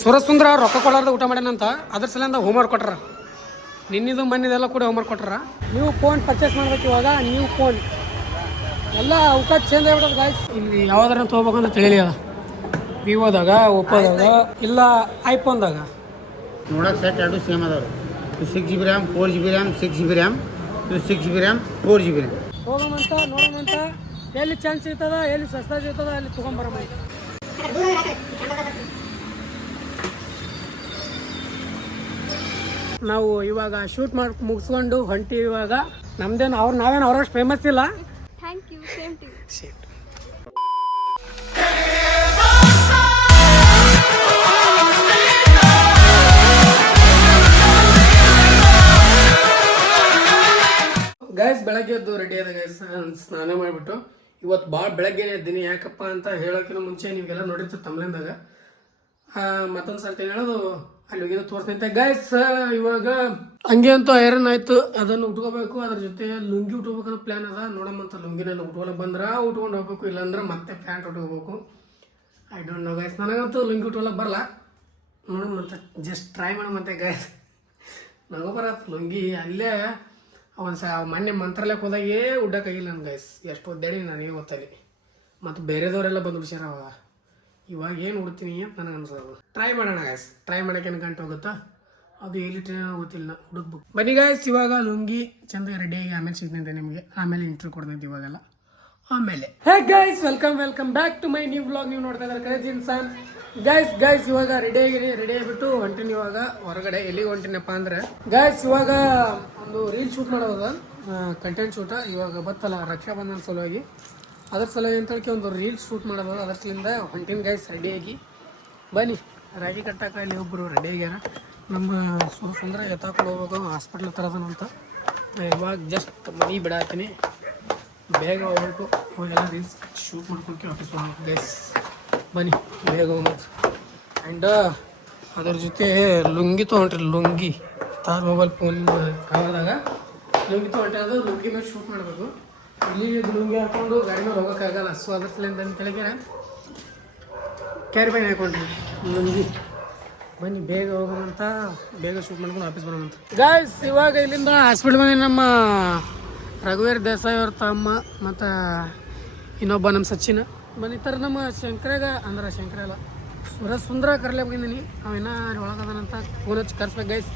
ಸುರಸುಂದ್ರ ರೊಕ್ಕ ಕೊಡಾರ್ದ ಊಟ ಮಾಡ್ಯಾನಂತ ಅದ್ರ ಸಲಿಂದ ಹೋಮ್ವರ್ಕ್ ಕೊಟ್ರ. ನಿನ್ನಿದು ಮನ್ನಿದೆಲ್ಲ ಕೂಡ ಹೋಮ್ವರ್ಕ್ ಕೊಟ್ರ. ನೀವು ಫೋನ್ ಪರ್ಚೇಸ್ ಮಾಡ್ಬೇಕು ಇವಾಗ. ನೀವು ಫೋನ್ ಎಲ್ಲ ಅವಕಾಶ ಚೇಂಜ್ ಆಗ್ಬಿಡೋದು ಗಾಯ್ಸ್. ಇಲ್ಲಿ ಯಾವ್ದಾರ ತೊಗೋಬೇಕಂತ ತಿಳಿಲಿ ಅದ. ವಿವೋದಾಗ, ಒಪ್ಪೋದಾಗ, ಇಲ್ಲ ಐಫೋನ್ದಾಗ ನೋಡಕ್ಕೆ ಸೆಟ್ ಎರಡು ಸೇಮ್ ಅದಾವ್ರಿ. 6GB RAM, 4GB RAM, 6GB RAM, 6GB RAM, 4GB RAM. ಹೋಗೋಮಂತ ನೋಡೋಮಂತ ಎಲ್ಲಿ ಚಾನ್ಸ್ ಸಿಗ್ತದ, ಎಲ್ಲಿ ಸಸ್ತಾ ಸಿಗ್ತದ ಅಲ್ಲಿ ತೊಗೊಂಬರಮ್ಮ. ನಾವು ಇವಾಗ ಶೂಟ್ ಮಾಡಿ ಮುಗಿಸ್ಕೊಂಡು ಹೊಂಟಿ. ಇವಾಗ ನಮ್ದೇನು ನಾವೇನು ಅವ್ರಷ್ಟು ಫೇಮಸ್ ಇಲ್ಲ. Thank you. Same to you. Guys ಬೆಳಗ್ಗೆ ಎದ್ದು ರೆಡಿ ಆದ ಗೈಸ್. ಸ್ನಾನ ಮಾಡಿಬಿಟ್ಟು ಇವತ್ತು ಭಾಳ ಬೆಳಗ್ಗೆನೇ ಇದ್ದೀನಿ. ಯಾಕಪ್ಪ ಅಂತ ಹೇಳೋಕ್ಕಿಂತ ಮುಂಚೆ ನೀವೆಲ್ಲ ನೋಡಿರ್ತೀವಿ ತಮ್ಲಿಂದಾಗ. ಮತ್ತೊಂದು ಸರ್ತಿ ಹೇಳೋದು ಅಲ್ಲಿ ಹೋಗಿದ್ದು ತೋರಿಸ್ತೈತೆ ಗೈಸ್. ಇವಾಗ ಹಂಗೆ ಅಂತೂ ಐರನ್ ಆಯ್ತು, ಅದನ್ನು ಉಟ್ಕೋಬೇಕು. ಅದ್ರ ಜೊತೆ ಲುಂಗಿ ಉಟ್ಕೋಬೇಕನ್ನೋ ಪ್ಲಾನ್ ಅದ. ನೋಡಮ್ಮಂತ ಲುಂಗಿನ ಉಟ್ಕೊಳಕ್ ಬಂದ್ರೆ ಉಟ್ಕೊಂಡು ಹೋಗ್ಬೇಕು, ಇಲ್ಲಾಂದ್ರೆ ಮತ್ತೆ ಪ್ಯಾಂಟ್ ಉಟ್ಕೋಬೇಕು. I don't know guys. ನನಗಂತೂ ಲುಂಗಿ ಉಟ್ಕೊಳಕ್ ಬರಲ್ಲ. ನೋಡಮ್ಮಂತ ಜಸ್ಟ್ ಟ್ರೈ ಮಾಡಮ್ಮಂತೆ ಗೈಸ್. ನನಗೂ ಬರತ್ತೆ ಲುಂಗಿ. ಅಲ್ಲೇ ಮೊನ್ನೆ ಮಂತ್ರಾಲಯಕ್ಕೆ ಹೋದಾಗೇ ಉಡ್ಡಕ್ಕಾಗಿಲ್ಲ ನನ್ನ ಗೈಸ್. ಎಷ್ಟು ಒದ್ದಾಡಿ ನನಗೆ ಗೊತ್ತಲ್ಲಿ. ಮತ್ತು ಬೇರೆದವರೆಲ್ಲ ಬಂದು ಬಿಡ್ಸ್ಯಾರ. ಅವಾಗ ಇವಾಗ ಏನು ಉಡ್ತೀನಿ ಅಂತ ನನಗೆ ಅನ್ಸೋದು. ಟ್ರೈ ಮಾಡೋಣ ಗೈಸ್. ಟ್ರೈ ಮಾಡೋಕೆ ಏನು ಗಂಟೆ ಹೋಗುತ್ತಾ ಅದು ಎಲ್ಲಿ ಟ್ರೈನ್ ಗೊತ್ತಿಲ್ಲ, ಹುಡುಕ್ಬೇಕು. ಬನ್ನಿ ಗೈಸ್, ಇವಾಗ ಲುಂಗಿ ಚಂದ ರೆಡಿಯಾಗಿ ಆಮೇಲೆ ಸಿಗ್ತಂತೆ ನಿಮಗೆ. ಆಮೇಲೆ ಇಂಟ್ರ್ಯೂ ಕೊಡ್ತೈತೆ ಇವಾಗೆಲ್ಲ. ಆಮೇಲೆ hey guys, welcome back to my new vlog. ನೀವು ನೋಡ್ತಾ ಇದ್ದಾರೆ ಕ್ರೇಜಿ ಇನ್ಸಾನ್. ಗೈಸ್ ಇವಾಗ ರೆಡಿ ಆಗಿಬಿಟ್ಟು ಹೊಂಟಿನಿ. ಇವಾಗ ಹೊರಗಡೆ ಎಲ್ಲಿಗೆ ಹೊಂಟಿನಪ್ಪ ಅಂದ್ರೆ ಗೈಸ್ ಇವಾಗ ಒಂದು ರೀಲ್ ಶೂಟ್ ಮಾಡೋದ, ಕಂಟೆಂಟ್ ಶೂಟ. ಇವಾಗ ಬತ್ತಲ್ಲ ರಕ್ಷಾಬಂಧನ ಸಲುವಾಗಿ, ಅದ್ರ ಸಲುವಾಗಿ ಅಂತೇಳಿ ಒಂದು ರೀಲ್ಸ್ ಶೂಟ್ ಮಾಡೋದು. ಅದ್ರ ಸಲಿಂದ ಹೊಂಟಿನ ಗೈಸ್ ರೆಡಿಯಾಗಿ. ಬನ್ನಿ, ರಾಗಿ ಕಟ್ಟಕ್ಕೆ ಇಲ್ಲಿ ಒಬ್ಬರು ರೆಡಿ ಆಗ್ಯಾರ. ನಮ್ಮ ಸುಂದರ ಎತ್ತಾಕೊಂಡು ಹೋಗ್ಬೇಕು, ಹಾಸ್ಪಿಟ್ಲ್ ತರೋದನಂತ. ಇವಾಗ ಜಸ್ಟ್ ಮನೆ ಬಿಡಾತೀನಿ, ಬೇಗ ಹೋಗ್ಬೇಕು. ಹೋಗೆಲ್ಲ ರೀಲ್ಸ್ ಶೂಟ್ ಮಾಡ್ಕೊಂಡು ಆಫೀಸ್ ಹೋಗ್ಬೇಕು ಗೈಸ್. ಬನ್ನಿ ಬೇಗ ಹೋಗ್ಬೇಕು. ಆ್ಯಂಡ್ ಅದ್ರ ಜೊತೆ ಲುಂಗಿ ತೊಗೊಂಡ್ರಿ. ಲುಂಗಿ ತಾರ್ ಮೊಬೈಲ್ ಫೋನ್ ಕವರ್ದಾಗ ಲುಂಗಿ ತೊಗೊಂಡ್ರೆ ಅದು ಲುಂಗಿ ಮೇಲೆ ಶೂಟ್ ಮಾಡಬೇಕು. ಇಲ್ಲಿ ಲುಂಗಿ ಹಾಕೊಂಡು ಗಾಡಿ ಮೇಲೆ ಹೋಗೋಕ್ಕಾಗಲ್ಲ. ಸೊ ಅದ್ರ ಸಲಿಂದ ಅಂತೇಳಿಗೆ ಕ್ಯಾರಿ ಬ್ಯಾಗ್ ಹಾಕೊಂಡ್ರಿ ಲುಂಗಿ. ಬನ್ನಿ ಬೇಗ ಹೋಗೋಣಂತ, ಬೇಗ ಶೂಟ್ ಮಾಡ್ಕೊಂಡು ಆಫೀಸ್ ಬರೋಣಂತ ಗೈಸ್. ಇವಾಗ ಇಲ್ಲಿಂದ ಹಾಸ್ಪಿಟ್ಲ್ ಬಂದು ನಮ್ಮ ರಘುವೀರ್ ದೇಸಾಯಿ ಅವ್ರ ತಮ್ಮ ಮತ್ತು ಇನ್ನೊಬ್ಬ ನಮ್ಮ ಸಚಿನ್ ಬಂದಿರ್ತಾರೆ. ನಮ್ಮ ಶಂಕರಾಗ ಅಂದ್ರೆ ಶಂಕರ ಅಲ್ಲ, ಸುಂದರ ಕರ್ಲೆ ಬಂದಿನಿ. ಅವೇನ ಅಲ್ಲಿ ಒಳಗದಾನಂತ ಫೋನ್ ಹಚ್ಚಿ ಕರ್ಸ್ಬೇಕು ಗೈಸ್.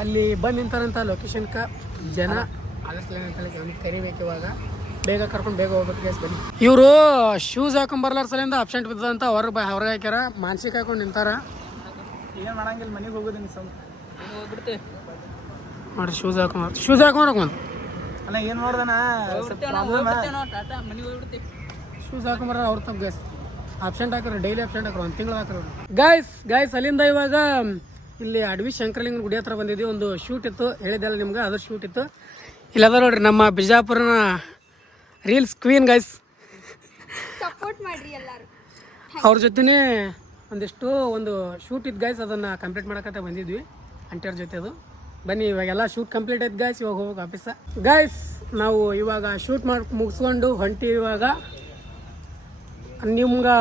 ಅಲ್ಲಿ ಬಂದು ನಿಂತಾರಂತ ಲೊಕೇಶನ್ಗೆ ಜನ. ಅದಕ್ಕೆ ಅವ್ನಿಗೆ ಕರಿಬೇಕು. ಇವಾಗ ಬೇಗ ಕರ್ಕೊಂಡು ಬೇಗ ಹೋಗ್ಬೇಕು ಗೈಸ್. ಬನ್ನಿ. ಇವರು ಶೂಸ್ ಹಾಕೊಂಬರ್ಲಾರ ಸಲಿಂದ ಅಬ್ಸೆಂಟ್ ಬಿದ್ದದಂತ ಹೊರಗೆ ಹಾಕ್ಯಾರ. ಮಾನಸಿಕ ಹಾಕೊಂಡು ನಿಂತಾರ. ಏನು ಮಾಡಂಗಿಲ್ಲ, ಮನೆಗೆ ಹೋಗೋದು ಹೋಗ್ಬಿಡ್ತೆ ನೋಡಿ. ಶೂಸ್ ಹಾಕೊಂಬರಕ್ಕೆ ಅಲ್ಲ ಏನು ನೋಡ್ದನ ಶೂಸ್ ಹಾಕೊಂಬರ ಅವ್ರ ತಪ್ಪು ಗೈಸ್. ಅಬ್ಸೆಂಟ್ ಹಾಕೋರು, ಡೈಲಿ ಅಬ್ಸೆಂಟ್ ಹಾಕೋರು, ಒಂದು ತಿಂಗಳು ಹಾಕೋರು ಗೈಸ್. ಅಲ್ಲಿಂದ ಇವಾಗ ಇಲ್ಲಿ ಅಡವಿ ಶಂಕರಲಿಂಗ ಗುಡಿ ಹತ್ರ ಬಂದಿದ್ವಿ. ಒಂದು ಶೂಟ್ ಇತ್ತು, ಹೇಳಿದ್ದೆಲ್ಲ ನಿಮ್ಗೆ. ಅದ್ರ ಶೂಟ್ ಇತ್ತು. ಇಲ್ಲದ ನೋಡ್ರಿ ನಮ್ಮ ಬಿಜಾಪುರನ ರೀಲ್ಸ್ ಕ್ವೀನ್ ಗೈಸ್. ಸಪೋರ್ಟ್ ಮಾಡ್ರಿ ಎಲ್ಲರೂ. ಅವ್ರ ಜೊತೆನೇ ಒಂದು ಶೂಟ್ ಇತ್ತು ಗೈಸ್. ಅದನ್ನು ಕಂಪ್ಲೀಟ್ ಮಾಡೋಕಂತ ಬಂದಿದ್ವಿ ಅಂಟಿಯವ್ರ ಜೊತೆ. ಅದು ಬನ್ನಿ, ಇವಾಗೆಲ್ಲ ಶೂಟ್ ಕಂಪ್ಲೀಟ್ ಆಯ್ತು ಗೈಸ್. ಇವಾಗ ಹೋಗೋಕೆ ಆಫೀಸ ಗೈಸ್. ನಾವು ಇವಾಗ ಶೂಟ್ ಮಾಡಿ ಮುಗಿಸ್ಕೊಂಡು ಹೊಂಟಿವಿ. ಇವಾಗ ನಿಮ್ಗೆ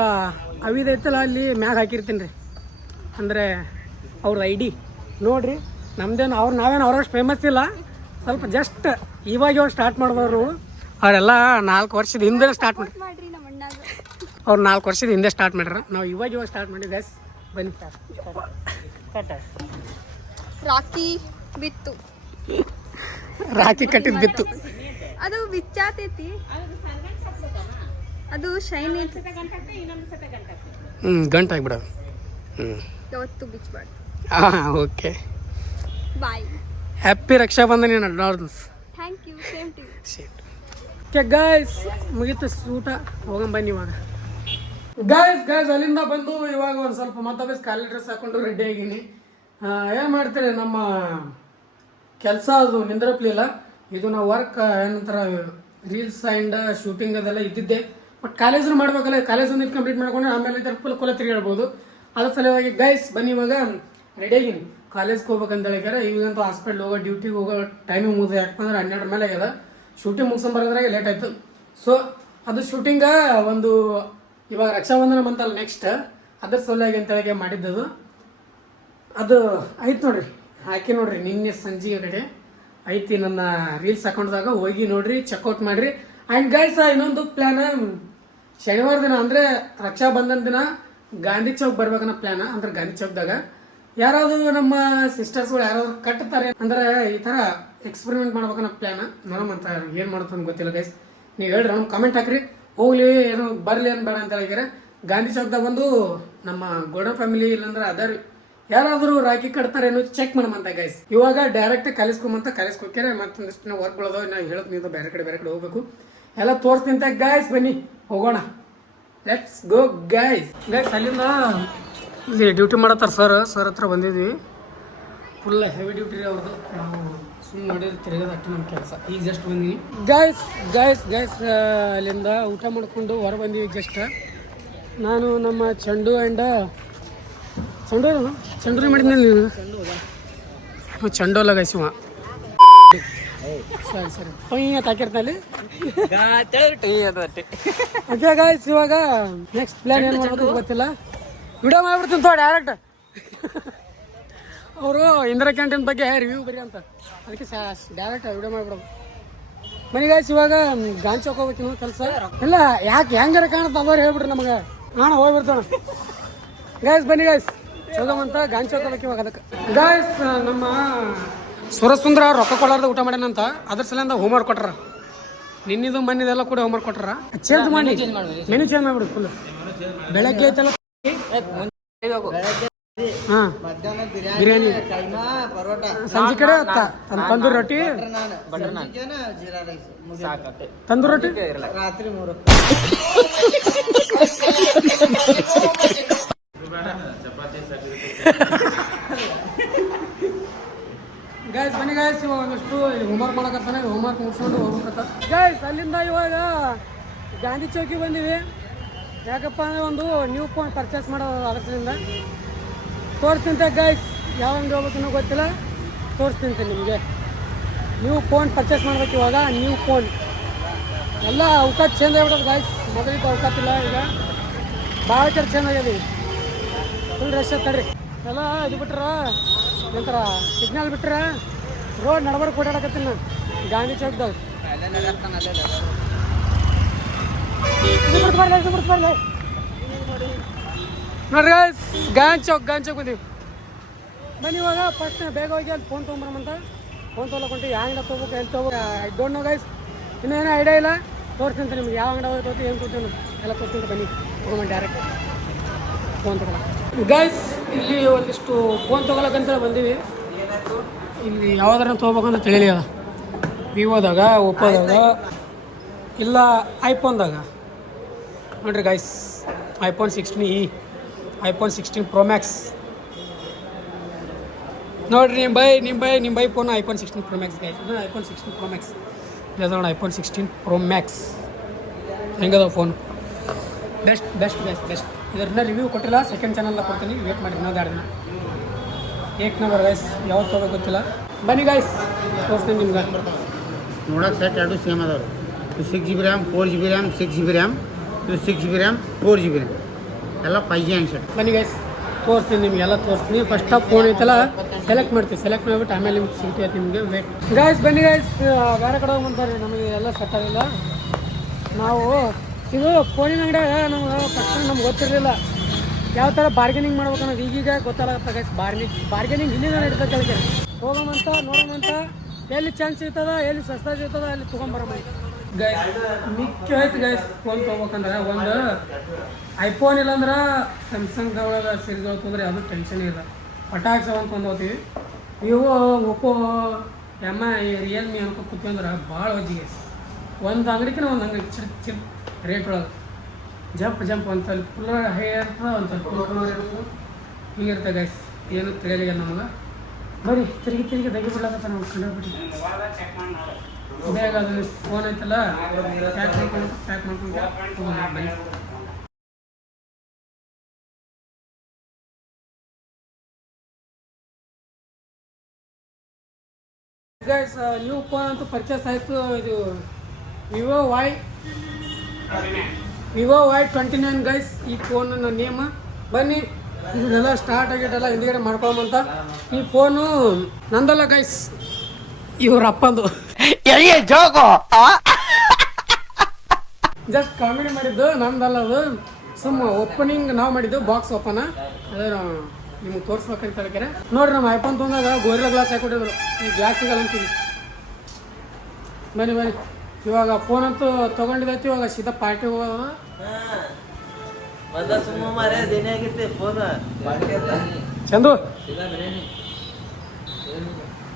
ಅವಿದೈತಲ್ಲ ಅಲ್ಲಿ ಮ್ಯಾಗ ಹಾಕಿರ್ತೀನಿ ರೀ, ಅಂದರೆ ಅವ್ರ ID ನೋಡಿರಿ. ನಮ್ದೇನು ನಾವೇನು ಅವ್ರಷ್ಟು ಫೇಮಸ್ ಇಲ್ಲ. ಸ್ವಲ್ಪ ಜಸ್ಟ್ ಇವಾಗ ಸ್ಟಾರ್ಟ್ ಮಾಡಿದವರು. ಅವರೆಲ್ಲ 4 ವರ್ಷದ ಹಿಂದೆ ಸ್ಟಾರ್ಟ್ ಮಾಡಿ. ಮಾಡ್ರಿ ನಮ್ಮ ಅಣ್ಣಾಗ. ಅವ್ರು 4 ವರ್ಷದ ಹಿಂದೆ ಸ್ಟಾರ್ಟ್ ಮಾಡ್ಯಾರ. ನಾವು ಇವಾಗ ಸ್ಟಾರ್ಟ್ ಮಾಡಿದ್ವಿ ಗೈಸ್. ಬನ್ನಿ. ರಾಖಿ ಬಿತ್ತು, ರಾಖಿ ಕಟ್ಟಿದ್ ಬಿತ್ತು. ಅದು ಬಿಚ್ಚಾತೈತಿ, ಅದು ಶೈನ್ ಐತಿ. ಗಂಟು ಆಗಿಬಿಡೋದು. ಯಾವತ್ತು ಬಿಚ್ಚಬಾರ್ದು. Okay, bye. Happy Rakshabandhan advance. Thank you. Same to you. Okay guys, ಮುಗೀತು ಊಟ. ಹೋಗಂ ಬನ್ನಿ ಇವಾಗ ಗೈಸ್. ಅಲ್ಲಿಂದ ಬಂದು ಇವಾಗ ಒಂದು ಸ್ವಲ್ಪ ಮತ್ತೆ ಖಾಲಿ ಡ್ರೆಸ್ ಹಾಕೊಂಡು ರೆಡಿ ಆಗೀನಿ. ಏನು ಮಾಡ್ತೀರಿ, ನಮ್ಮ ಕೆಲಸ ಅದು ನಿಂದ್ರಪ್ಲಿಲ್ಲ. ಇದು ನಾವು ವರ್ಕ್ ಏನಂತಾರೆ ರೀಲ್ಸ್ ಆ್ಯಂಡ್ ಶೂಟಿಂಗ್ ಅದೆಲ್ಲ ಇದ್ದಿದ್ದೆ. ಬಟ್ ಕಾಲೇಜನ್ನು ಮಾಡ್ಬೇಕಲ್ಲ, ಕಾಲೇಜ್ ಒಂದು ಕಂಪ್ಲೀಟ್ ಮಾಡ್ಕೊಂಡ್ರೆ ಆಮೇಲೆ ಫುಲ್ ತಿರುಗಾಡ್ಬೋದು. ಅದ್ರ ಸಲುವಾಗಿ ಗೈಸ್ ಬನ್ನಿ ಇವಾಗ ರೆಡಿ ಆಗಿನಿ. ಕಾಲೇಜ್ಗೆ ಹೋಗ್ಬೇಕಂತ ಹೇಳಿದಾರೆ. ಈಗಂತೂ ಹಾಸ್ಪಿಟ್ಲ್ ಹೋಗೋ ಡ್ಯೂಟಿಗೆ ಹೋಗೋ ಟೈಮಿಂಗ್ ಮುಗಿದು. ಯಾಕಂದ್ರೆ 12 ಮೇಲೆ ಆಗ್ಯದ. ಶೂಟಿಂಗ್ ಮುಗಿಸ್ಕೊಂಬರೋದ್ರಾಗ ಲೇಟ್ ಆಯಿತು. ಸೊ ಅದು ಶೂಟಿಂಗ ಒಂದು ಇವಾಗ ರಕ್ಷಾಬಂಧನ ಬಂತಲ್ಲ ನೆಕ್ಸ್ಟ್, ಅದ್ರ ಸಲುವಾಗಿ ಅಂತೇಳಿ ಮಾಡಿದ್ದದು. ಅದು ಐತೆ ನೋಡ್ರಿ, ಹಾಕಿ ನೋಡ್ರಿ ನಿನ್ನೆ ಸಂಜೆ ಕಡೆ ಐತಿ ನನ್ನ ರೀಲ್ಸ್ ಅಕೌಂಟ್ದಾಗ, ಹೋಗಿ ನೋಡ್ರಿ, ಚೆಕ್ಔಟ್ ಮಾಡ್ರಿ. ಆ್ಯಂಡ್ ಗೈಸ್ ಇನ್ನೊಂದು ಪ್ಲ್ಯಾನ್, ಶನಿವಾರ ದಿನ ಅಂದರೆ ರಕ್ಷಾಬಂಧನ ದಿನ ಗಾಂಧಿ ಚೌಕ್ ಬರ್ಬೇಕನ್ನೋ ಪ್ಲ್ಯಾನ್. ಅಂದ್ರೆ ಗಾಂಧಿ ಚೌಕ್ದಾಗ ಯಾರಾದರೂ ನಮ್ಮ ಸಿಸ್ಟರ್ಸ್ಗಳು ಯಾರಾದ್ರು ಕಟ್ತಾರೆ ಅಂದ್ರೆ ಈ ಥರ ಎಕ್ಸ್ಪೆರಿಮೆಂಟ್ ಮಾಡ್ಬೇಕನ್ನೋ ಪ್ಲ್ಯಾನ್. ನೋಡಮಂತ ಏನು ಮಾಡುತ್ತೆ ಗೊತ್ತಿಲ್ಲ ಗೈಸ್, ನೀವು ಹೇಳ್ರಿ, ನಮ್ಗೆ ಕಮೆಂಟ್ ಹಾಕ್ರಿ. ಹೋಗ್ಲಿ ಏನು ಬರಲಿ ಏನು ಬೇಡ ಅಂತ ಹೇಳಿದ್ರೆ ಗಾಂಧಿ ಚೌಕ್ದಾಗ ಬಂದು ನಮ್ಮ ಗೋಲ್ಡನ್ ಫ್ಯಾಮಿಲಿ ಇಲ್ಲಾಂದ್ರೆ ಅದರ್ ಯಾರಾದರೂ ರಾಖಿ ಕಟ್ತಾರೇನು ಚೆಕ್ ಮಾಡಮಂತ ಗೈಸ್. ಇವಾಗ ಡೈರೆಕ್ಟ್ ಕಲಿಸ್ಕೊಕ್ಯಾರೆ ಮತ್ತೊಂದಿಷ್ಟು ವರ್ಕ್ಗಳದಾವ, ನಾವು ಹೇಳೋದು ನೀವು ಬೇರೆ ಕಡೆ ಹೋಗ್ಬೇಕು, ಎಲ್ಲ ತೋರಿಸ್ತಿಂತ ಗೈಸ್. ಬನ್ನಿ ಹೋಗೋಣ, ಲೆಟ್ಸ್ ಗೋ ಗೈಸ್. ಅಲ್ಲಿಂದ ಇಲ್ಲಿ ಡ್ಯೂಟಿ ಮಾಡತ್ತಾರ ಸರ್ ಹತ್ರ ಬಂದಿದ್ವಿ. ಫುಲ್ ಹೆವಿ ಡ್ಯೂಟಿ ರೀ ಅವ್ರದ್ದು. ನಾವು ಸುಮ್ಮನೆ ನೋಡಿದ್ರೆ ತಿರುಗೋದು ಅಷ್ಟೇ ನಮ್ಮ ಕೆಲಸ. ಈಗ ಜಸ್ಟ್ ಬಂದೀನಿ ಗೈಸ್. ಅಲ್ಲಿಂದ ಊಟ ಮಾಡ್ಕೊಂಡು ಹೊರ ಬಂದೀವಿ ಜಸ್ಟ್. ನಾನು ನಮ್ಮ ಚಂಡು ಮಾಡಿದ್ನಿ ನೀವು ಚಂಡು ಅಲ್ಲ ಗೈಸ್, ಇವ ಸರಿ ಪೈಯತ್ ಹಾಕಿರ್ತಾನೆ. ಅದೇ ಗೈಸ್ ಇವಾಗ ನೆಕ್ಸ್ಟ್ ಪ್ಲಾನ್ ಏನು ಮಾಡೋದು ಗೊತ್ತಿಲ್ಲ. ವಿಡಿಯೋ ಮಾಡ್ಬಿಡ್ತೀನಿ ತೋ ಡೈರೆಕ್ಟ್. ಅವರು ಇಂದಿರಾ ಕ್ಯಾಂಟೀನ್ ಬಗ್ಗೆ ರಿವ್ಯೂ ಬರೀ ಅಂತ, ಅದಕ್ಕೆ ಡೈರೆಕ್ಟ್ ವಿಡಿಯೋ ಮಾಡ್ಬಿಡೋದು. ಬನ್ನಿ ಗೈಸ್, ಇವಾಗ ಗಾಂಧಿ ಚೌಕ್ ಹೋಗ್ಬೇಕು ಕೆಲಸ ಇಲ್ಲ. ಯಾಕೆ ಹೆಂಗಾರ ಕಾಣುತ್ತೆ ಅವ್ರು ಹೇಳ್ಬಿಡ್ರಿ ನಮಗೆ, ನಾನು ಹೋಗ್ಬಿಡ್ತಾನೆ ಗೈಸ್. ಬನ್ನಿ ಗೈಸ್ ಹೋಗಮಂತ ಗಾಂಧಿ ಚೌಕ್ ಹೋಗ್ಬೇಕು ಇವಾಗ. ಅದಕ್ಕೆ ಗೈಸ್ ನಮ್ಮ ಸುರಸುಂದ್ರ ರೊಕ್ಕ ಕೊಡಾರ್ದ ಊಟ ಮಾಡ್ಯಾನಂತ, ಅದ್ರ ಸಲಿಂದ ಹೋಮ್ವರ್ಕ್ ಕೊಟ್ರ. ನಿನ್ನಿದು ಮನ್ನಿದೆಲ್ಲ ಕೂಡ ಹೋಮ್ವರ್ಕ್ ಕೊಟ್ರ. ಚೇಂಜ್ ಮಾಡಿ ಮೆನು ಚೇಂಜ್ ಮಾಡ್ಬಿಡು ಫುಲ್. ಬೆಳಗ್ಗೆ ಐತಲ್ಲ ಬಿರಿಯಾನಿ, ಸಂಜೆ ಕಡೆ ತಂದೂರಿ ರೊಟ್ಟಿ, ತಂದೂರಿ ರೊಟ್ಟಿ ರಾತ್ರಿ 3. ಗೈಸ್ ಬನ್ನಿ ಗೈಸ್, ಇವಾಗ ಒಂದಷ್ಟು ಹೋಮ್ವರ್ಕ್ ಮಾಡಕತ್ತಾನೆ, ಹೋಮ್ವರ್ಕ್ ಮುಗಿಸ್ಕೊಂಡು ಹೋಗ್ಬೇಕತ್ತ ಗೈಸ್. ಅಲ್ಲಿಂದ ಇವಾಗ ಗಾಂಧಿ ಚೌಕಿಗೆ ಬಂದೀವಿ. ಯಾಕಪ್ಪ ಅಂದರೆ ಒಂದು ನ್ಯೂ ಫೋನ್ ಪರ್ಚೇಸ್ ಮಾಡೋದು, ಅದರಿಂದ ತೋರಿಸ್ತಿಂತೆ ಗೈಸ್. ಯಾವ ಅಂಗಡಿ ಹೋಗ್ಬೇಕನ್ನೋ ಗೊತ್ತಿಲ್ಲ, ತೋರಿಸ್ತಿಂತೆ ನಿಮಗೆ. ನ್ಯೂ ಫೋನ್ ಪರ್ಚೇಸ್ ಮಾಡ್ಬೇಕು ಇವಾಗ. ನ್ಯೂ ಫೋನ್ ಎಲ್ಲ ಅವಕಾಶ ಚೇಂಜ್ ಆಗಿಬಿಡೋದು ಗೈಸ್. ಮೊದಲಿಗೆ ಅವಕಾಶ ಇಲ್ಲ, ಈಗ ಭಾಳ ಚೇಂಜ್ ಆಗ್ಯದ. ಫುಲ್ ರಶ್ ತಡ್ರಿ ಎಲ್ಲ. ಇದು ಬಿಟ್ರ ನಂತರ ಸಿಗ್ನಲ್ ಬಿಟ್ರ ರೋಡ್ ನಡಬರ್ಕ್ ಓಡಾಡಕತ್ತೀನಿ ನಾನು ಗಾಂಧಿ ಚೌಕ್ದಾಗ. ನೋಡ್ರಿ ಗಾಂಧಿ ಚೌಕ್ ಬಂದೀವಿ. ಬನ್ನಿ ಇವಾಗ ಫಸ್ಟ್ ಬೇಗ ಹೋಗಿ ಅಲ್ಲಿ ಫೋನ್ ತೊಗೊಂಬರಮಂತ. ಫೋನ್ ತೊಗೊಳಕೊಂಟು ಯಾವ ಅಂಗಡಿ ತೊಗೋಬೇಕು, ಎಲ್ಲಿ ತೊಗೋಬೇಕು ಐ ಡೋಂಟ್ ನೋ ಗೈಸ್. ಇನ್ನೇನೋ ಐಡಿಯಾ ಇಲ್ಲ, ತೋರಿಸ್ತೀನಿ ನಿಮ್ಗೆ ಯಾವ ಅಂಗಡಿ ಹೋಗ್ತೈತಿ ಏನು ಕೊಡ್ತೀನಿ ಎಲ್ಲ ತೋರಿಸ್ತೀನಿ. ಬನ್ನಿ ತೊಗೊಂಬಂದು ಡೈರೆಕ್ಟ್ ಫೋನ್ ತೊಗೊಳಕ್ಕೆ ಗೈಸ್. ಇಲ್ಲಿ ಒಂದಿಷ್ಟು ಫೋನ್ ತೊಗೊಳಕಂತ ಬಂದೀವಿ. ಇಲ್ಲಿ ಯಾವ್ದಾರ ತೊಗೋಬೇಕಂತ ತಿಳಿಯಲ್ಲ. ವಿವೋದಾಗ, ಒಪ್ಪೋದಾಗ, ಇಲ್ಲ ಐಫೋನ್ದಾಗ. ನೋಡಿರಿ guys, iPhone 16e, iPhone 16 Pro Max. ನೋಡಿರಿ ನಿಮ್ಮ by phone iPhone 16 Pro Max guys. ಇದು iPhone 16 Pro Max. ಇದು ನೋಡಿ iPhone 16 Pro Max ಹೆಂಗದ ಫೋನ್. Best guys. ಇದನ್ನ ರಿವ್ಯೂ ಕೊಟ್ಟಿಲ್ಲ, ಸೆಕೆಂಡ್ ಚಾನಲ್ನ ಕೊಡ್ತೀನಿ, ವೇಟ್ ಮಾಡಿ ಇನ್ನೊಂದು 2 ದಿನ. ಏಕ್ ನಂಬರ್ ಗೈಸ್, ಯಾವ್ದು ತೊಗೋಬೇಕು ಗೊತ್ತಿಲ್ಲ. ಬನ್ನಿ ಗೈಸ್ ತೋರಿಸ್ತೀನಿ ನಿಮ್ಗೆ. ನೋಡೋಕೆ ಸೆಟ್ 2 ಸೇಮ್ ಅದಾವೆ. 6GB RAM, 4GB RAM, 6GB RAM, 6GB RAM, 4GB RAM, ಎಲ್ಲ 5G ಹ್ಯಾಂಗ್ ಸೆಟ್. ಬನ್ನಿ ಗೈಸ್ ತೋರಿಸ್ತೀನಿ ನಿಮಗೆಲ್ಲ ತೋರಿಸ್ತೀನಿ. ಫಸ್ಟ್ ಫೋನ್ ಐತಲ್ಲ ಸೆಲೆಕ್ಟ್ ಮಾಡಿಬಿಟ್ಟು ಆಮೇಲೆ ನಿಮ್ಗೆ ಸಿಗ್ತೈತೆ ನಿಮಗೆ. ವೇಟ್ ಗೈಸ್ ಬನ್ನಿ ಗೈಸ್. ಬೇರೆ ಕಡೆ ಹೋಗ್ಬಂತಾರೆ, ನಮಗೆ ಎಲ್ಲ ಸೆಟ್ ಆಗಿಲ್ಲ. ನಾವು ಇದು ಫೋನಿನ ಅಂಗಡಿಯಾಗ ನಮ್ಗೆ ಗೊತ್ತಿರಲಿಲ್ಲ ಯಾವ ಥರ ಬಾರ್ಗೇನಿಂಗ್ ಮಾಡ್ಬೇಕು ಅನ್ನೋದು. ಈಗೀಗ ಗೊತ್ತಾಗತ್ತೆ ಗೈಸ್. ಬಾರ್ಗೇನಿಂಗ್ ಇಲ್ಲಿಂದ ನಡೀತಾ ಕೇಳ್ತಾರೆ. ಹೋಗೋಮಂತ ನೋಡೋಮಂತ, ಎಲ್ಲಿ ಚಾನ್ಸ್ ಇರ್ತದ, ಎಲ್ಲಿ ಸಸ್ತಾ ಇರ್ತದ ಅಲ್ಲಿ ತೊಗೊಂಬರಮ್ಮ ಗೈಸ್. ಮಿಕ್ಕ ಆಯ್ತು ಗೈಸ್. ಫೋನ್ ತೊಗೋಬೇಕಂದ್ರೆ ಒಂದು ಐಫೋನ್ ಇಲ್ಲಾಂದ್ರೆ ಸ್ಯಾಮ್ಸಂಗ್ ಒಳಗೆ ಸೀರೀಸ್ಗಳು ತೊಂದರೆ ಅದು ಟೆನ್ಷನ್ ಇಲ್ಲ. ಪಟಾಕ್ಸ್ ಅಂತ ತೊಗೊಂಡೋಗ್ತೀವಿ. ವಿವೋ, ಒಪ್ಪೋ, MI, ರಿಯಲ್ಮಿ ಅನ್ಕೊ ಕೂತೀವಿ ಅಂದ್ರೆ ಭಾಳ ವಜ್ಜಿ ಗೈಸ್. ಒಂದು ಅಂಗಡಿಗೆ ಒಂದು ಅಂಗಡಿ ಚಿರ್ ರೇಟ್ ಒಳಗೆ ಜಂಪ್ ಅಂತ ಫುಲ್ ಹೈ ಇರ್ತದೆ, ಒಂದು ಫುಲ್ ಕಮ್ಮಿ ಇರ್ತದೆ. ಹಿಂಗಿರುತ್ತೆ ಗೈಸ್. ಏನು ತಿಳಿಯಲಿಲ್ಲ ನಮಗೆ. ಬರೀ ತಿರುಗಿ ತೆಗಿಬಿಡ್ಲಾಗತ್ತ ನಾವು ಕಂಡುಬಿಟ್ಟು. ಬೇಗ ಅದನ್ನು ಫೋನ್ ಐತಲ್ಲ ಪ್ಯಾಕ್ ಮಾಡ್ಕೊಂಡು ಬನ್ನಿ. ಗೈಸ್ ನ್ಯೂ ಫೋನ್ ಅಂತೂ ಪರ್ಚೇಸ್ ಆಯಿತು. ಇದು ವಿವೋ Y29 ಗೈಸ್. ಈ ಫೋನ್ ನೇಮ್ ಬನ್ನಿ ಇದನ್ನೆಲ್ಲ ಸ್ಟಾರ್ಟ್ ಆಗಿಟ್ಟೆಲ್ಲ ಹಿಂದ್ಗಡೆ ಮಾಡ್ಕೊಳಮಂತ. ಈ ಫೋನು ನಂದಲ್ಲ ಗೈಸ್, ಇವ್ರ ಅಪ್ಪಂದು. ಜಸ್ಟ್ ಕಾಮಿಡಿ ಮಾಡಿದ್ದು, ನಂದಲ್ಲ ಅದು. ಸುಮ್ಮ ಓಪನಿಂಗ್ ನಾವು ಮಾಡಿದ್ದು, ಬಾಕ್ಸ್ ಓಪನ್. ಅದೇ ನಿಮ್ಗೆ ತೋರಿಸ್ಬೇಕಂತ ಹೇಳ್ತಾರೆ. ನೋಡ್ರಿ ನಮ್ಮ ಐಫೋನ್ ತೊಗೊಂಡಾಗ ಗೋರಿಲ್ಲ ಗ್ಲಾಸ್ ಹಾಕೊಟ್ಟಿದ್ರು. ಈ ಗ್ಲಾಸ್ ಸಿಗಲ್ಲ ಅಂತೀವಿ. ಬನ್ನಿ ಬನ್ನಿ, ಇವಾಗ ಫೋನ್ ಅಂತೂ ತೊಗೊಂಡಿದ್ದೈತಿ. ಇವಾಗ ಸೀದಾ ಪಾರ್ಟಿ ಹೋಗೋದು. ಚಂದ್ರು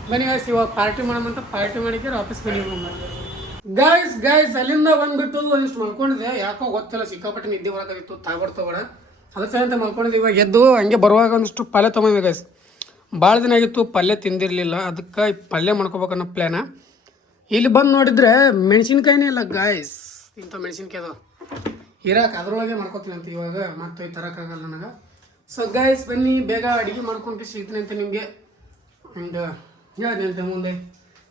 ಬನ್ನಿ ಗೈಸ್, ಇವಾಗ ಪಾರ್ಟಿ ಮಾಡೋಣಂತ. ಪಾರ್ಟಿ ಮಾಡಿದ್ರೆ ವಾಪಸ್ ಬನ್ನಿ ಗೈಸ್. ಅಲ್ಲಿಂದ ಬಂದ್ಬಿಟ್ಟು ಒಂದಿಷ್ಟು ಮಲ್ಕೊಂಡಿದ್ದೆ. ಯಾಕೋ ಗೊತ್ತಿಲ್ಲ, ಸಿಕ್ಕಾಪಟ್ಟೆ ನಿದ್ದೆ ಬರೋಕ್ಕಾಗಿತ್ತು. ತಗೋಡ ಅದಕ್ಕೆ ಅಂತ ಮಲ್ಕೊಂಡಿದ್ದೆ. ಇವಾಗ ಎದ್ದು ಹಂಗೆ ಬರುವಾಗ ಒಂದಿಷ್ಟು ಪಲ್ಯ ತೊಗೊಂಡಿದ್ದೆ ಗೈಸ್. ಭಾಳ ದಿನ ಆಗಿತ್ತು ಪಲ್ಯ ತಿಂದಿರಲಿಲ್ಲ. ಅದಕ್ಕೆ ಪಲ್ಯ ಮಾಡ್ಕೋಬೇಕನ್ನೋ ಪ್ಲ್ಯಾನ. ಇಲ್ಲಿ ಬಂದು ನೋಡಿದ್ರೆ ಮೆಣಸಿನ್ಕಾಯಿನೇ ಇಲ್ಲ ಗಾಯ್ಸ್. ಇಂಥ ಮೆಣಸಿನ್ಕಾಯಿ ಅದು ಇರಾಕ್, ಅದ್ರೊಳಗೆ ಮಾಡ್ಕೋತೀನಿ ಅಂತ. ಇವಾಗ ಮತ್ತೆ ತರೋಕ್ಕಾಗಲ್ಲ ನನಗೆ. ಸೊ ಗೈಸ್ ಬನ್ನಿ, ಬೇಗ ಅಡುಗೆ ಮಾಡ್ಕೊಂಡು ಸಿಗ್ತೀನಿ ಅಂತ ನಿಮಗೆ. ಆ್ಯಂಡ್ ಹೇಳಿದೆ ಅಂತ ಮುಂದೆ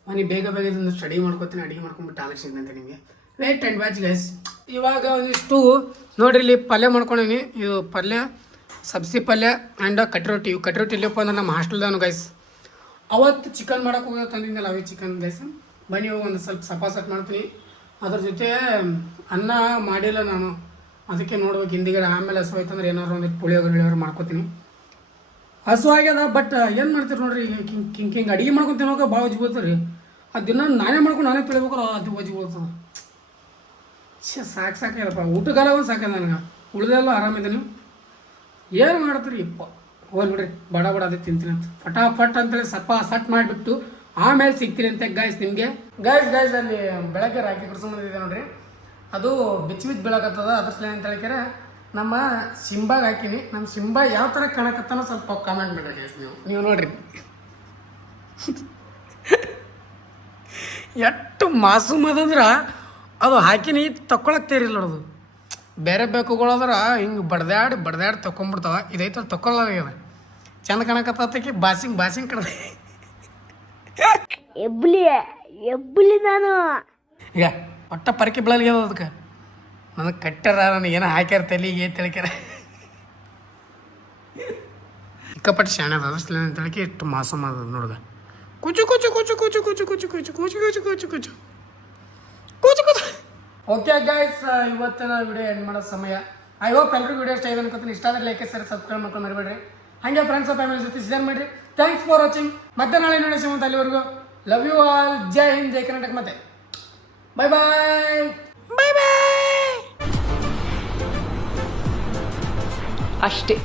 ಬನ್ನಿ, ಬೇಗ ಇದನ್ನು ಸ್ಟಡಿ ಮಾಡ್ಕೋತೀನಿ. ಅಡುಗೆ ಮಾಡ್ಕೊಂಡ್ಬಿಟ್ಟು ಆಮೇಲೆ ಸಿಗ್ತೀನಿ ಅಂತ ನಿಮಗೆ. Wait and watch guys. ಇವಾಗ ಒಂದಿಷ್ಟು ನೋಡ್ರಿ, ಇಲ್ಲಿ ಪಲ್ಯ ಮಾಡ್ಕೊಂಡೀನಿ. ಇದು ಪಲ್ಯ ಸಬ್ಸಿ ಪಲ್ಯ ಆ್ಯಂಡ್ ಕಟ್ಟಿ ರೊಟ್ಟಿ. ಇವು ಕಟ್ಟಿ ರೊಟ್ಟಿ ಇಲ್ಲಪ್ಪ ಅಂದ್ರೆ ನಮ್ಮ ಹಾಸ್ಟೆಲ್ದಾನು ಗೈಸ್. ಅವತ್ತು ಚಿಕನ್ ಮಾಡೋಕೆ ಹೋಗೋದು ತಂದಿದ್ದಲ್ಲ, ಅವೇ ಚಿಕನ್ ಗೈಸ್. ಬನ್ನಿ ಇವಾಗ ಒಂದು ಸ್ವಲ್ಪ ಸಪಾಸಟ್ ಮಾಡ್ತೀನಿ. ಅದ್ರ ಜೊತೆ ಅನ್ನ ಮಾಡಿಲ್ಲ ನಾನು, ಅದಕ್ಕೆ ನೋಡ್ಬೇಕು ಹಿಂದಿಗಡೆ. ಆಮೇಲೆ ಹಸು ಆಯ್ತಂದ್ರೆ ಏನಾದ್ರು ಒಂದು ಪುಳಿಯೋಗರೆ ಮಾಡ್ಕೋತೀನಿ. ಹಸು ಆಗ್ಯದ, ಬಟ್ ಏನು ಮಾಡ್ತೀರಿ ನೋಡ್ರಿ, ಈಗ ಹಿಂಗೆ ಅಡುಗೆ ಮಾಡ್ಕೊಂಡು ತಿನ್ನೋಕೆ ಭಾಳ ವಜ್ಜಿ ಬೀಳ್ತಾರೆ ರೀ. ಅದು ದಿನ ನಾನೇ ಮಾಡ್ಕೊಂಡು ನಾನೇ ತಿಳಿಬೇಕಲ್ಲ, ಅದು ವಜ್ಜಿ ಬೀಳ್ತದೆ. ಸಾಕಾಗ್ಯದಪ್ಪ. ಊಟಗಾಲ ಒಂದು ಸಾಕ್ಯದ ನನಗೆ. ಉಳಿದೆಲ್ಲ ಆರಾಮಿದ್ದೀನಿ. ಏನು ಮಾಡ್ತೀರಿ ಇಪ್ಪ, ಹೋಗಿ ಬಿಡ್ರಿ. ಬಡ ಅದೇ ತಿಂತೀನಿ ಅಂತ ಫಟಾಫಟ್ ಅಂತೇಳಿ ಸಟ್ ಮಾಡಿಬಿಟ್ಟು ಆಮೇಲೆ ಸಿಗ್ತೀನಿ ಅಂತ ಗೈಸ್ ನಿಮಗೆ. ಗೈಸ್ ಅಲ್ಲಿ ಬೆಳಗ್ಗೆ ರಾಕಿ ಕುಡ್ಸ್ಕೊಂಬಂದಿದೆ ನೋಡ್ರಿ. ಅದು ಬಿಚ್ಚಿ ಬೀಳಕತ್ತದ. ಅದ್ರ ಸಲ ಅಂತ ಹೇಳಿದ್ರೆ ನಮ್ಮ ಸಿಂಬಾಗೆ ಹಾಕಿನಿ. ನಮ್ಮ ಸಿಂಬಾ ಯಾವ ಥರ ಕಾಣಕತ್ತಾನೋ ಸ್ವಲ್ಪ ಕಾಮೆಂಟ್ ಮಾಡ್ರಿ ಗೈಸ್. ನೀವು ನೋಡ್ರಿ ಎಷ್ಟು ಮಾಸೂಮದಂದ್ರೆ ಅದು ಹಾಕಿನಿ ತಕ್ಕೊಳಕ್ಕೆ ತೇರಿಲ್ಲ ನೋಡೋದು. ಬೇರೆ ಬೇಕುಗಳಾದ್ರೆ ಹಿಂಗೆ ಬಡ್ದಾಡಿ ತೊಗೊಂಡ್ಬಿಡ್ತಾವ. ಇದೈತೆ ತೊಗೊಳ್ಳೋದ ಚಂದ ಕಾಣಕತ್ತಕ್ಕೆ ಬಾಸಿಂಗ್ ಕಡ್ದ ಎಬ್ಬಲಿ ನಾನು ಈಗ ಒಟ್ಟ ಪರಕೆ ಬೀಳಲ್ಗ್ಯದ. ಅದಕ್ಕೆ ನನಗೆ ಕಟ್ಟಾರ, ನನಗೆ ಏನೋ ಹಾಕ್ಯಾರ ತಲೆಗೆ ತಿಳ್ಕ್ಯಾರ. ಸಿಕ್ಕಾಪಟ್ಟೆ ಶಾಣೆ ಅದ. ಅದ್ರ ಅಂತ ಹೇಳಕ್ಕೆ ಎಷ್ಟು ಮಾಸೂಮ್ ಅದ ನೋಡ್ಗ. ಕುಚು ಕುಚು ಕುಚು ಕುಚು ಕುಚು ಕುಚು ಕುಚು ಕುಚು ಕುಚು ಕುಚು ಕುಚು ಕುಚು ಕುಚು. ಓಕೆ ಗೈಸ್, ಇವತ್ತಿನ ವಿಡಿಯೋ ಎಂಡ್ ಮಾಡೋ ಸಮಯ. ಐ ಹೋಪ್ ಎಲ್ಲರಿಗೂ ವಿಡಿಯೋ ಇಷ್ಟ ಇದೆ ಅನ್ಕೋತೀನಿ. ಇಷ್ಟ ಆದರೆ ಲೈಕ್ ಸರಿ ಸಬ್ಸ್ಕ್ರೈಬ್ ಮಾಡ್ಕೊಂಡು ಮರಿಬೇಡ್ರಿ. ಹಾಗೆ ಫ್ರೆಂಡ್ಸ್ ಫ್ಯಾಮಿಲಿ ಜೊತೆ ಶೇರ್ ಮಾಡಿರಿ. Thanks for watching. ಮತ್ತೆ ನಾಳೆ ನೋಡಿ ಸಿಗುವಂತ. ಅಲ್ಲಿವರೆಗೂ ಲವ್ ಯು ಆಲ್. ಜೈ ಹಿಂದ್, ಜೈ ಕರ್ನಾಟಕ. ಮತ್ತೆ ಬಾಯ್ ಬಾಯ್ ಬಾಯ್ ಬಾಯ್. ಅಷ್ಟೇ.